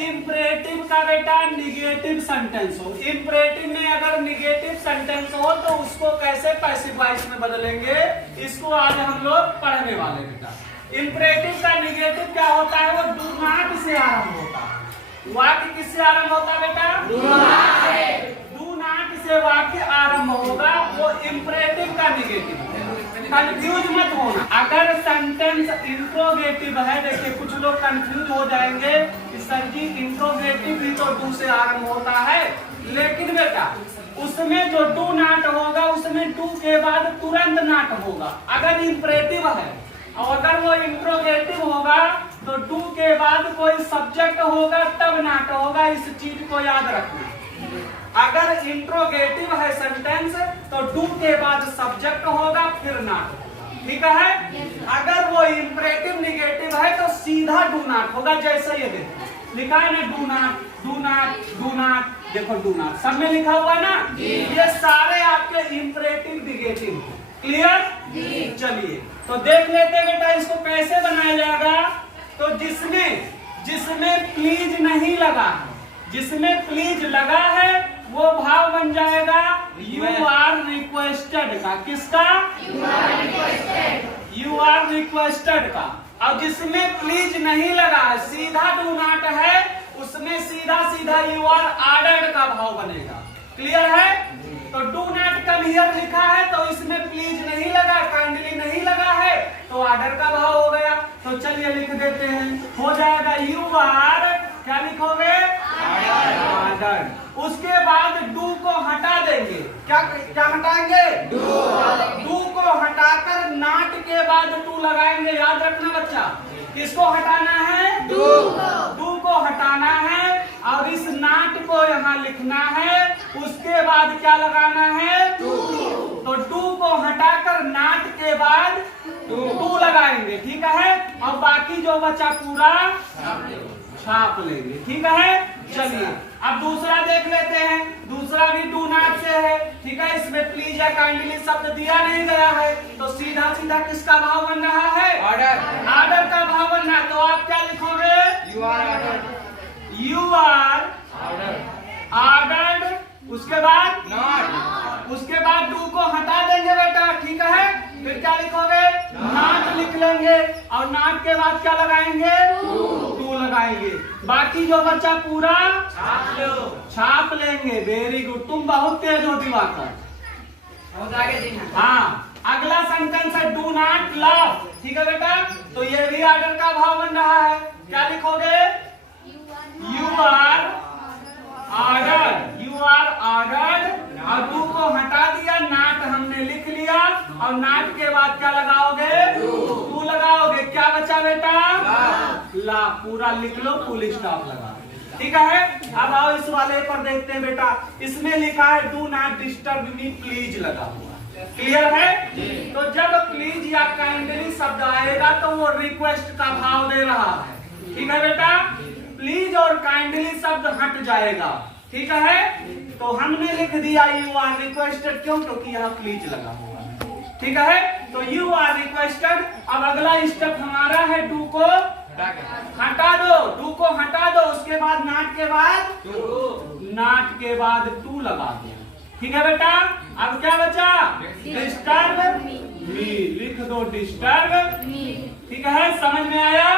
Imperative का बेटा negative sentence हो, इंपरेटिव में अगर निगेटिव सेंटेंस हो तो उसको कैसे पैसिव वॉइस में बदलेंगे, इसको आज हम लोग पढ़ने वाले बेटा। इंपरेटिव का निगेटिव क्या होता है, वो डू नॉट से आरंभ होता है। वाक्य किससे आरंभ होता है बेटा, डू नॉट से वाक्य आरंभ होगा, वो इंपरेटिव का निगेटिव है। कंफ्यूज मत होना, अगर सेंटेंस इंट्रोगेटिव है, देखिए कुछ लोग कंफ्यूज हो जाएंगे कि सर जी इंट्रोगेटिव भी तो डू से आरंभ होता है, लेकिन बेटा उसमें जो डू नॉट होगा उसमें डू के बाद तुरंत नॉट होगा अगर इंपरेटिव है, और अगर वो इंट्रोगेटिव होगा तो डू के बाद कोई सब्जेक्ट होगा तब नॉट होगा। इस चीज को याद रखना, अगर इंट्रोगेटिव है सेंटेंस तो डू के बाद सब्जेक्ट होगा फिर नॉट, ठीक है। अगर वो इंपरेटिव निगेटिव है तो सीधा डू नॉट होगा, जैसे ये देखो लिखा है ना, do not do not do not, देखो डू नॉट सब में लिखा हुआ ना, ये सारे आपके इंपरेटिव निगेटिव, क्लियर। चलिए तो देख लेते हैं बेटा इसको कैसे बनाया जाएगा। तो जिसमें प्लीज नहीं लगा है, जिसमें प्लीज लगा है वो भाव बन जाएगा यू आर रिक्वेस्टेड का, किसका, यू आर रिक्वेस्टेड का। और जिसमें प्लीज नहीं लगा है, सीधा डू नॉट है, उसमें सीधा सीधा यू आर ऑर्डर्ड का भाव बनेगा, क्लियर है। तो डू नॉट कम हियर लिखा है तो इसमें प्लीज नहीं लगा, काइंडली नहीं लगा है, तो ऑर्डर का भाव हो गया। तो चलिए लिख देते हैं, हो जाएगा यू आर, क्या लिखोगे, ऑर्डर। उसके बाद डू को हटा देंगे, क्या क्या हटाएंगे, डू को हटाकर नॉट के बाद टू लगाएंगे, याद रखना बच्चा, किसको हटाना है, डू को हटाना है, और इस नॉट को यहाँ लिखना है। उसके बाद क्या लगाना है, तो डू को हटाकर नॉट के बाद टू लगाएंगे, ठीक है। और बाकी जो बचा पूरा छाप लेंगे, ठीक है। चलिए अब दूसरा देख लेते हैं, दूसरा भी डू नॉट से है, ठीक है। इसमें प्लीज या काइंडली शब्द दिया नहीं गया है, तो सीधा सीधा किसका भाव बन रहा है, ऑर्डर, ऑर्डर का भाव बन रहा है। तो आप क्या लिखोगे, you are order, you are ordered, उसके बाद नॉट, उसके बाद डू को हटा देंगे बेटा, ठीक है। फिर क्या लिखोगे, नॉट लिख लेंगे, और नॉट के बाद क्या लगाएंगे, टू लगाएंगे। बाकी जो बच्चा पूरा छाप लेंगे, वेरी गुड, तुम बहुत तेज हो दिवाकर। हाँ, अगला सेंटेंस है डू नॉट लाफ, ठीक है बेटा। तो ये भी ऑर्डर का भाव बन रहा है, क्या लिखोगे, you are ordered, you are ordered, और डू को हटा दिया, नॉट हमने लिख लिया, और नॉट के बाद क्या लगाओगे, टू लगाओगे। क्या बचा बेटा, ला, पूरा लिख लो, फुल स्टॉप लगा, ठीक है। अब आओ इस वाले पर देखते हैं बेटा, इसमें लिखा है do not disturb me, please लगा हुआ, क्लियर है। तो जब प्लीज या काइंडली शब्द आएगा तो वो रिक्वेस्ट का भाव दे रहा है, ठीक है बेटा। प्लीज और काइंडली शब्द हट जाएगा, ठीक है। तो हमने लिख दिया यू आर रिक्वेस्टेड, क्यों, क्योंकि यहाँ प्लीज लगा हुआ है, ठीक है। तो यू आर रिक्वेस्टेड। अब अगला स्टेप हमारा है डू को हटा दो, डू को हटा दो, उसके बाद नॉट के बाद नॉट के बाद टू लगा दो, ठीक है बेटा। अब क्या बचा, डिस्टर्ब मी, लिख दो डिस्टर्ब, ठीक है। समझ में आया।